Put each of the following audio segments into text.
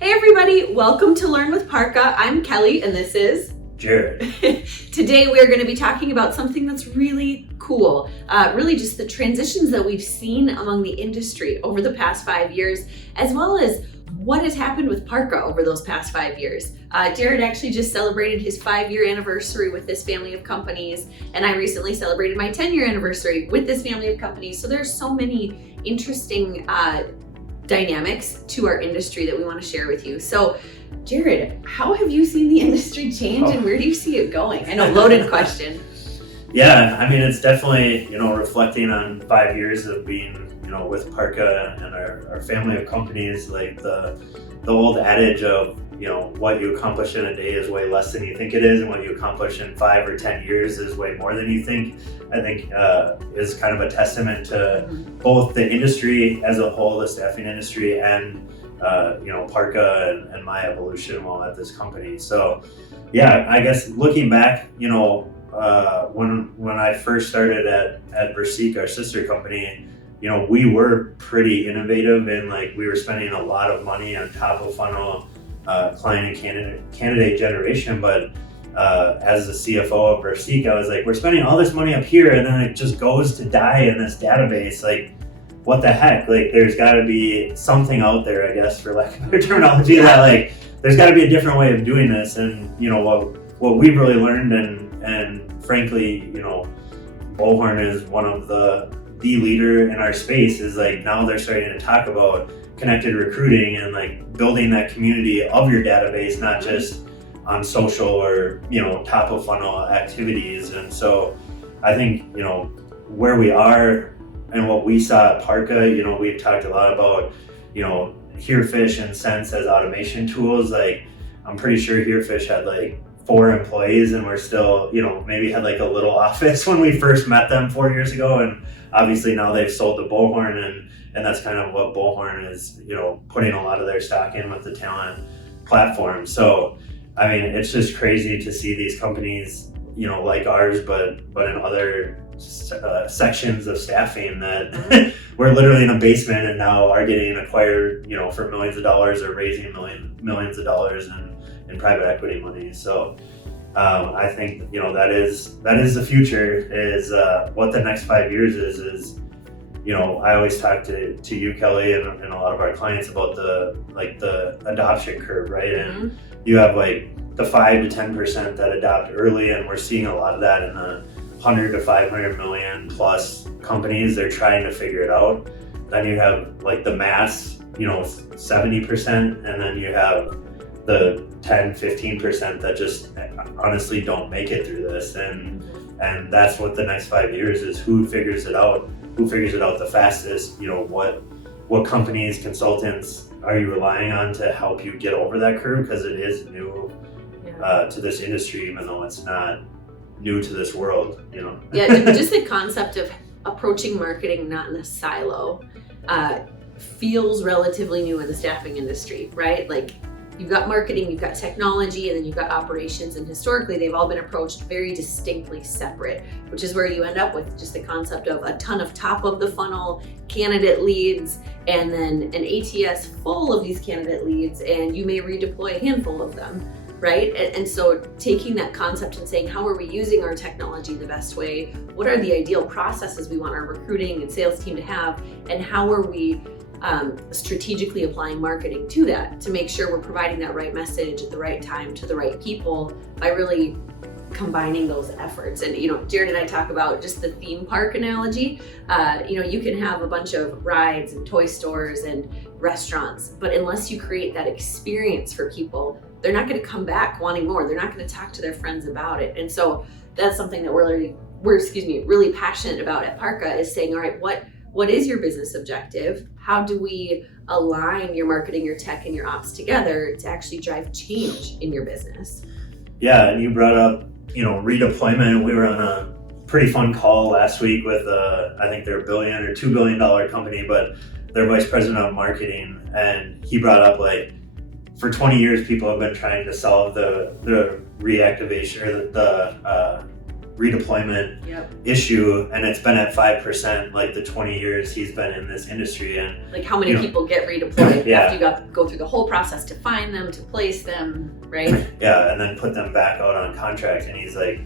Hey everybody, welcome to Learn with Parqa. I'm Kelli and this is Jared. Today we're going to be talking about something that's really cool, really just the transitions that we've seen among the industry over the past 5 years, as well as what has happened with Parqa over those past 5 years. Jared actually just celebrated his 5-year anniversary with this family of companies, and I recently celebrated my 10-year anniversary with this family of companies. So there's so many interesting dynamics to our industry that we want to share with you. So Jared, how have you seen the industry change and where do you see it going? I know, loaded question. Yeah, I mean, it's definitely, reflecting on 5 years of being, with Parqa and our family of companies, like the old adage of, what you accomplish in a day is way less than you think it is, and what you accomplish in 5 or 10 years is way more than you think, I think is kind of a testament to both the industry as a whole, the staffing industry, and Parqa and my evolution while at this company. So yeah, I guess looking back, when I first started at Verseek, our sister company, we were pretty innovative, and we were spending a lot of money on top of funnel client and candidate generation. But as the CFO of Verseek, I was like, we're spending all this money up here and then it just goes to die in this database. What the heck? There's got to be something out there, I guess, for lack of better terminology, that there's got to be a different way of doing this. And what we've really learned, and frankly, Bullhorn is one of the leader in our space, is now they're starting to talk about connected recruiting and building that community of your database, not just on social or top of funnel activities. And so I think where we are and what we saw at Parqa, we've talked a lot about Herefish and Sense as automation tools. I'm pretty sure Herefish had 4 employees, and we're still maybe had a little office when we first met them 4 years ago, and obviously now they've sold to Bullhorn, and that's kind of what Bullhorn is putting a lot of their stock in with the talent platform. So I mean, it's just crazy to see these companies like ours, but in other sections of staffing that we're literally in a basement and now are getting acquired for millions of dollars, or raising millions of dollars in private equity money. So I think that is the future, is what the next 5 years is. I always talk to you, Kelly, and a lot of our clients about the adoption curve, right? And you have the 5 to 10% that adopt early, and we're seeing a lot of that in the 100 to 500 million plus companies. They're trying to figure it out. Then you have the mass, 70%, and then you have the 10-15% that just honestly don't make it through this, and that's what the next 5 years is. Who figures it out the fastest? What companies, consultants are you relying on to help you get over that curve, because it is new to this industry, even though it's not new to this world. Yeah, just the concept of approaching marketing not in a silo feels relatively new in the staffing industry, right? You've got marketing, you've got technology, and then you've got operations, and historically they've all been approached very distinctly separate, which is where you end up with just the concept of a ton of top of the funnel candidate leads, and then an ATS full of these candidate leads, and you may redeploy a handful of them, right? And so taking that concept and saying, how are we using our technology the best way? What are the ideal processes we want our recruiting and sales team to have? And how are we strategically applying marketing to that to make sure we're providing that right message at the right time to the right people by really combining those efforts? And Jared and I talk about just the theme park analogy. You can have a bunch of rides and toy stores and restaurants, but unless you create that experience for people, they're not going to come back wanting more. They're not going to talk to their friends about it. And so that's something that we're really passionate about at Parqa, is saying, all right, what is your business objective? How do we align your marketing, your tech, and your ops together to actually drive change in your business? Yeah, and you brought up, redeployment. We were on a pretty fun call last week with, I think they're $1 billion or $2 billion company, but their vice president of marketing, and he brought up for 20 years, people have been trying to solve the reactivation, or the redeployment issue, and it's been at 5% like the 20 years he's been in this industry. And like how many people get redeployed yeah. after you go through the whole process to find them, to place them, right? Yeah, and then put them back out on contract. And he's like,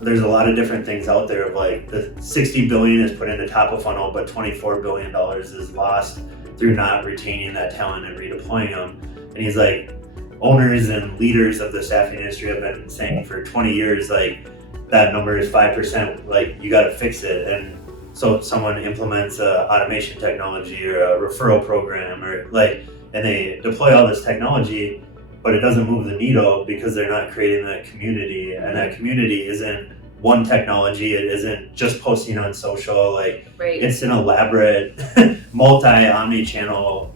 there's a lot of different things out there of like the $60 billion is put into top of funnel, but $24 billion is lost through not retaining that talent and redeploying them. And he's like, owners and leaders of the staffing industry have been saying for 20 years, like that number is 5%, like you got to fix it. And so someone implements a automation technology or a referral program and they deploy all this technology, but it doesn't move the needle because they're not creating that community. And that community isn't one technology. It isn't just posting on social. It's an elaborate omni-channel,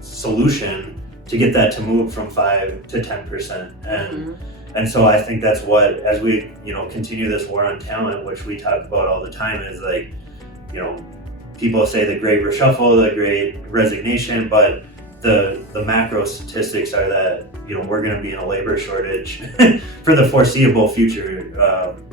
solution to get that to move from 5 to 10%. And so I think that's what, as we, continue this war on talent, which we talk about all the time, is like, people say the great reshuffle, the great resignation, but the macro statistics are that, we're going to be in a labor shortage for the foreseeable future.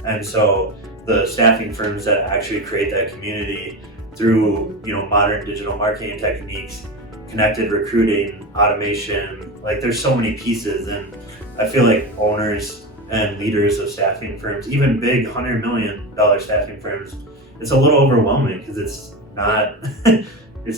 And so the staffing firms that actually create that community through, modern digital marketing techniques, connected recruiting, automation, like there's so many pieces. And I feel like owners and leaders of staffing firms, even big $100 million staffing firms, it's a little overwhelming because it's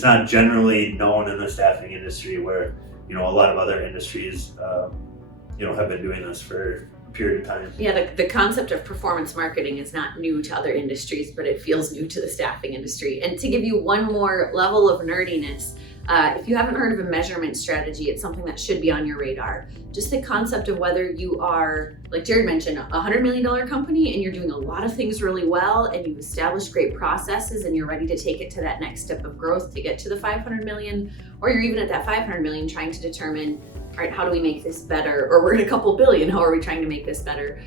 not generally known in the staffing industry where, a lot of other industries, have been doing this for a period of time. Yeah, the concept of performance marketing is not new to other industries, but it feels new to the staffing industry. And to give you one more level of nerdiness, if you haven't heard of a measurement strategy, it's something that should be on your radar. Just the concept of whether you are, like Jared mentioned, a $100 million company and you're doing a lot of things really well and you've established great processes and you're ready to take it to that next step of growth to get to the 500 million, or you're even at that 500 million trying to determine, all right, how do we make this better? Or we're at a couple billion, how are we trying to make this better?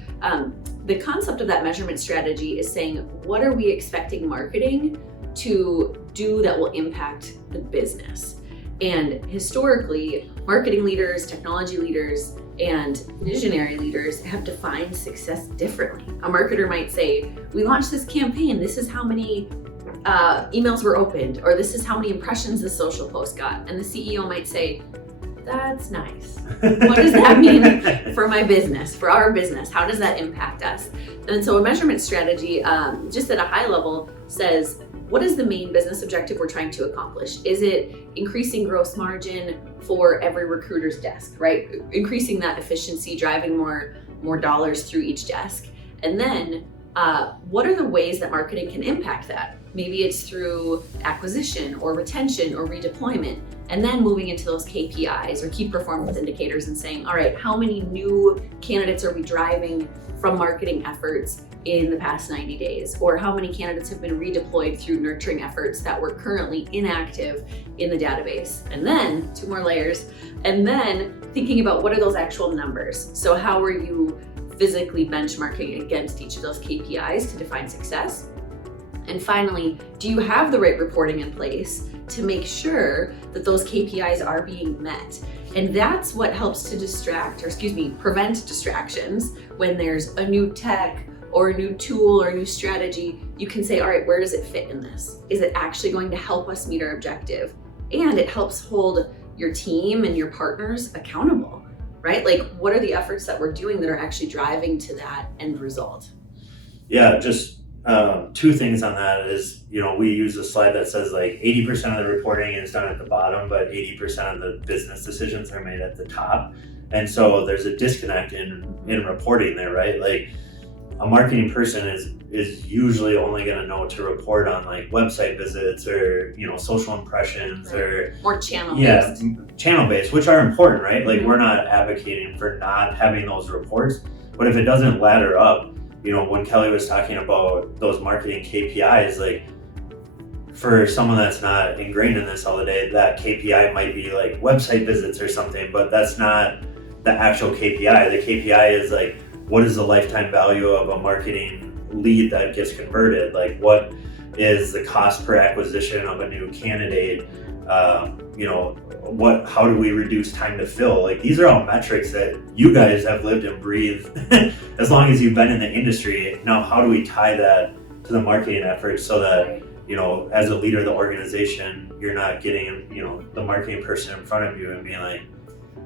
The concept of that measurement strategy is saying, what are we expecting marketing to do that will impact the business? And historically, marketing leaders, technology leaders, and visionary leaders have defined success differently. A marketer might say, we launched this campaign, this is how many emails were opened, or this is how many impressions the social post got. And the CEO might say, that's nice. What does that mean for my business, for our business? How does that impact us? And so a measurement strategy, just at a high level, says, what is the main business objective we're trying to accomplish? Is it increasing gross margin for every recruiter's desk, right? Increasing that efficiency, driving more dollars through each desk. And then what are the ways that marketing can impact that? Maybe it's through acquisition or retention or redeployment, and then moving into those KPIs or key performance indicators and saying, all right, how many new candidates are we driving from marketing efforts in the past 90 days? Or how many candidates have been redeployed through nurturing efforts that were currently inactive in the database? And then 2 more layers, and then thinking about what are those actual numbers? So how are you physically benchmarking against each of those KPIs to define success? And finally, do you have the right reporting in place to make sure that those KPIs are being met? And that's what helps to prevent distractions. When there's a new tech or a new tool or a new strategy, you can say, all right, where does it fit in this? Is it actually going to help us meet our objective? And it helps hold your team and your partners accountable, right? Like, what are the efforts that we're doing that are actually driving to that end result? Yeah, just 2 things on that is, we use a slide that says like 80% of the reporting is done at the bottom, but 80% of the business decisions are made at the top. And so there's a disconnect in reporting there, right? Like a marketing person is usually only going to know to report on like website visits or, social impressions, right, or more channel-based. Yeah, channel-based, which are important, right? Like we're not advocating for not having those reports, but if it doesn't ladder up, when Kelli was talking about those marketing KPIs, like for someone that's not ingrained in this all the day, that KPI might be like website visits or something, but that's not the actual KPI. The KPI is like, what is the lifetime value of a marketing lead that gets converted? Like what is the cost per acquisition of a new candidate? how do we reduce time to fill? Like, these are all metrics that you guys have lived and breathed as long as you've been in the industry. Now, how do we tie that to the marketing efforts so that, as a leader of the organization, you're not getting, the marketing person in front of you and being like,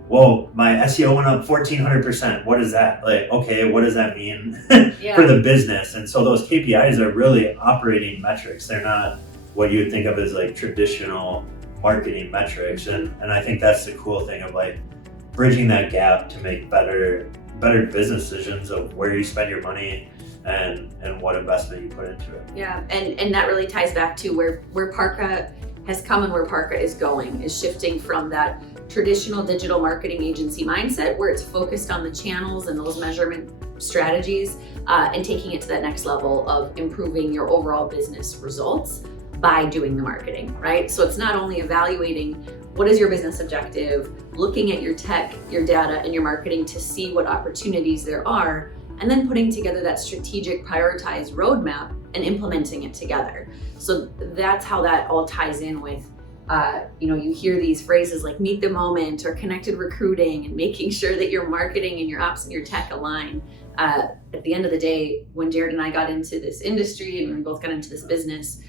well, my SEO went up 1,400%. What is that? Like, okay, what does that mean for the business? And so those KPIs are really operating metrics. They're not what you would think of as like traditional marketing metrics. And I think that's the cool thing of like bridging that gap to make better business decisions of where you spend your money and what investment you put into it. Yeah, and that really ties back to where Parqa has come and where Parqa is going, is shifting from that traditional digital marketing agency mindset where it's focused on the channels and those measurement strategies and taking it to that next level of improving your overall business results by doing the marketing, right? So it's not only evaluating what is your business objective, looking at your tech, your data, and your marketing to see what opportunities there are, and then putting together that strategic prioritized roadmap and implementing it together. So that's how that all ties in with, you hear these phrases like meet the moment or connected recruiting and making sure that your marketing and your ops and your tech align. At the end of the day, when Jared and I got into this industry and we both got into this business,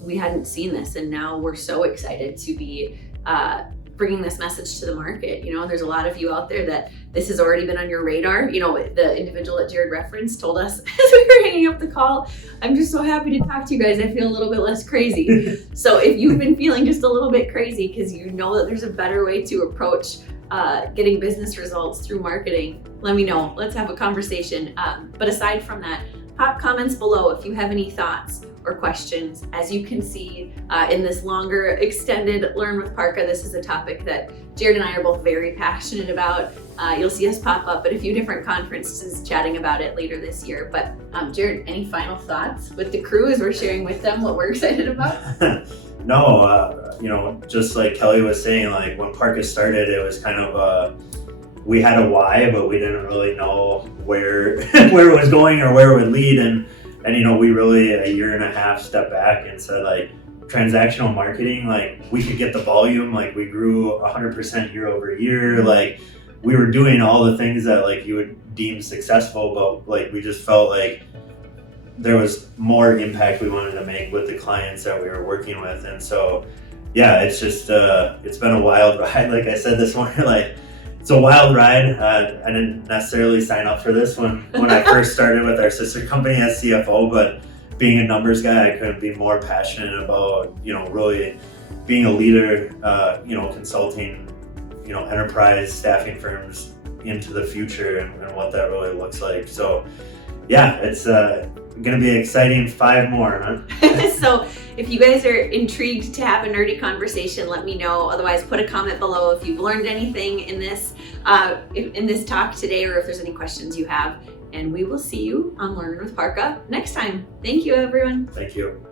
we hadn't seen this, and now we're so excited to be bringing this message to the market. There's a lot of you out there that this has already been on your radar. The individual that Jared referenced told us as we were hanging up the call, I'm just so happy to talk to you guys. I feel a little bit less crazy. So if you've been feeling just a little bit crazy because you know that there's a better way to approach getting business results through marketing, let me know. Let's have a conversation. But aside from that, pop comments below if you have any thoughts or questions. As you can see in this longer extended Learn with Parqa, this is a topic that Jared and I are both very passionate about. You'll see us pop up at a few different conferences chatting about it later this year. But Jared, any final thoughts with the crew as we're sharing with them what we're excited about? No, just like Kelly was saying, like when Parqa started, it was kind of we had a why, but we didn't really know where it was going or where it would lead. And we really a year and a half stepped back and said, like, transactional marketing, like we could get the volume, like we grew 100% year over year, like we were doing all the things that like you would deem successful, but like we just felt like there was more impact we wanted to make with the clients that we were working with. And so it's just it's been a wild ride. Like I said this morning, like it's a wild ride. I didn't necessarily sign up for this when I first started with our sister company as CFO, but being a numbers guy, I couldn't be more passionate about, really being a leader, consulting, enterprise staffing firms into the future and what that really looks like. So it's going to be an exciting 5 more, huh? So if you guys are intrigued to have a nerdy conversation, let me know. Otherwise, put a comment below if you've learned anything in this talk today, or if there's any questions you have. And we will see you on Learn with Parqa next time. Thank you, everyone. Thank you.